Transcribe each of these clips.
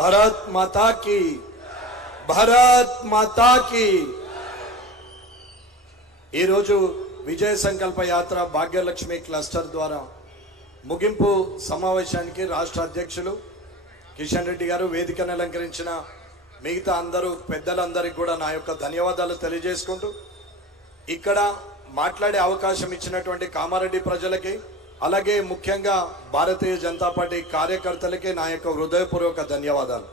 భారత్ మాతా key, Bharat మాతా key. ఈరోజు విజయ Sankalpa Yatra Bhagyalakshmi cluster ద్వారా ముగింపు సమావేశానికి రాష్ట్ర అధ్యక్షులు కిషన్ రెడ్డి గారు, వేదికను అలంకరించిన మిగతా అందరూ పెద్దలందరికీ కూడా నా యొక్క ధన్యవాదాలు తెలియజేసుకుంటూ, ఇక్కడ మాట్లాడే అవకాశం ఇచ్చినటువంటి కామారెడ్డి ప్రజలకి, అలాగే ముఖ్యంగా భారతీయ జనతా పార్టీ కార్యకర్తలకి నా యొక్క హృదయపూర్వక ధన్యవాదాలు.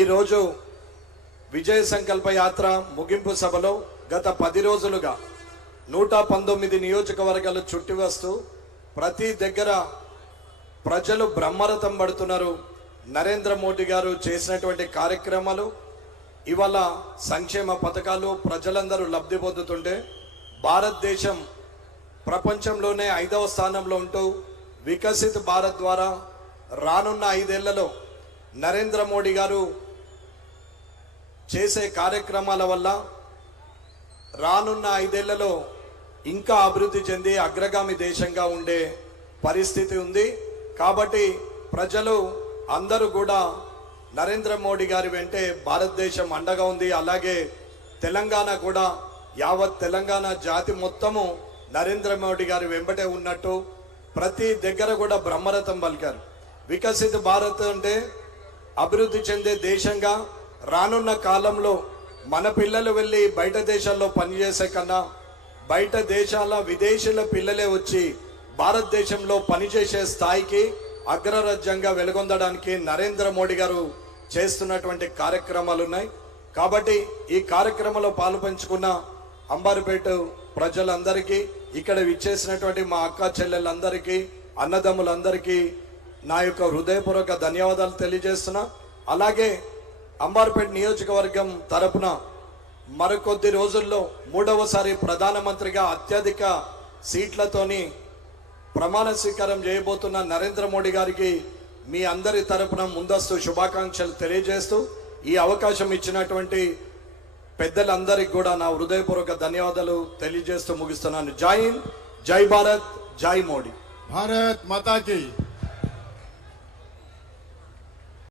ఈరోజు విజయ సంకల్ప యాత్ర ముగింపు సభలో గత 10 రోజులుగా 119 నియోజకవర్గాలు చుట్టి వస్తూ ప్రతి దగ్గర ప్రజలు బ్రహ్మరథం పడుతున్నారు. నరేంద్ర మోడీ గారు చేసినటువంటి కార్యక్రమాలు, ఇవాళ సంక్షేమ పథకాలు ప్రజలందరూ లబ్ధి పొందుతుంటే భారతదేశం ప్రపంచంలోనే 5వ స్థానంలో ఉంటూ వికసిత్ భారత్ ద్వారా రానున్న 5 ఏళ్లలో నరేంద్ర మోడీ గారు చేసే కార్యక్రమాల వల్ల రానున్న 5 ఏళ్లలో ఇంకా అభివృద్ధి చెంది అగ్రగామి దేశంగా ఉండే పరిస్థితి ఉంది. కాబట్టి ప్రజలు అందరూ కూడా నరేంద్ర మోడీ గారి వెంటే భారతదేశం అండగా ఉంది. అలాగే తెలంగాణ కూడా, యావత్ తెలంగాణ జాతి మొత్తము నరేంద్ర మోడీ గారి వెంబటే ఉన్నట్టు ప్రతి దగ్గర కూడా బ్రహ్మరథం పలికారు. వికసిత్ భారత్ అంటే అభివృద్ధి చెందే దేశంగా రానున్న కాలంలో మన పిల్లలు వెళ్ళి బయట దేశాల్లో పనిచేసే కన్నా బయట దేశాల విదేశీయుల పిల్లలే వచ్చి భారతదేశంలో పనిచేసే స్థాయికి అగ్రరాజ్యంగా వెలుగొందడానికి నరేంద్ర మోడీ గారు చేస్తున్నటువంటి కార్యక్రమాలు ఉన్నాయి. కాబట్టి ఈ కార్యక్రమంలో పాలుపంచుకున్న అంబర్పేట ప్రజలందరికీ, ఇక్కడ విచ్చేసినటువంటి మా అక్క చెల్లెలందరికీ, అన్నదమ్ములందరికీ నా యొక్క హృదయపూర్వక ధన్యవాదాలు తెలియజేస్తున్నా. అలాగే అంబర్పేట నియోజకవర్గం తరపున మరికొద్ది రోజుల్లో 3వసారి ప్రధానమంత్రిగా అత్యధిక సీట్లతోని ప్రమాణ స్వీకారం చేయబోతున్న నరేంద్ర మోడీ గారికి మీ అందరి తరపున ముందస్తు శుభాకాంక్షలు తెలియజేస్తూ, ఈ అవకాశం ఇచ్చినటువంటి పెద్దలందరికీ కూడా నా హృదయపూర్వక ధన్యవాదాలు తెలియజేస్తూ ముగిస్తున్నాను. జై హింద్, జై భారత్, జై మోడీ. భారత్ మాతా కీ.